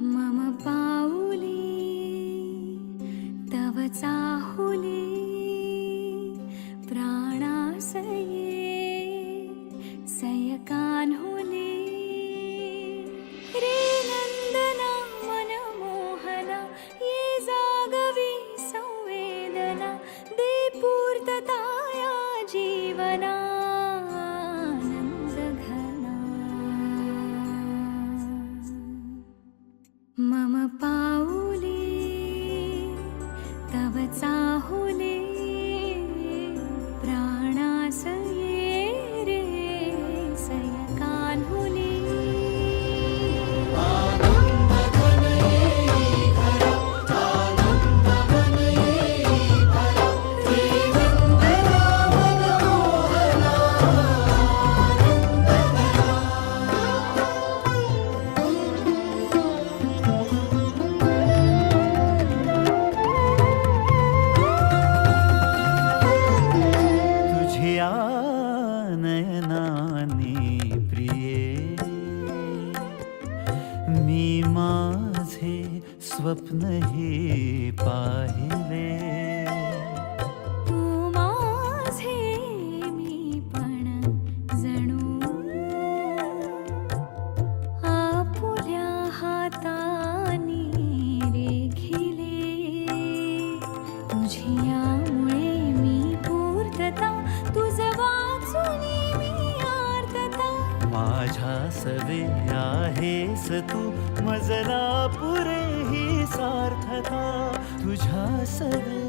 मम पाऊली तव चाहुली प्राणासये सयकान्हुली रे नंदना मनमोहना ये जागवी संवेदना दे पूर्तता या जीवना मम पाऊली तव चाहुली प्राणासये रे सयकान्हुली नयनानी प्रिये मी माझे स्वप्न हे पाहिले तू माझे मी पण जणू आपुल्या हातानी रेखिले तुझियामुळे मी पूर्तता तुझ वाचुनी मी आर्तता माझ्या सवे आहेस तू मजला पुरे ही सार्थता तुझ्या सवे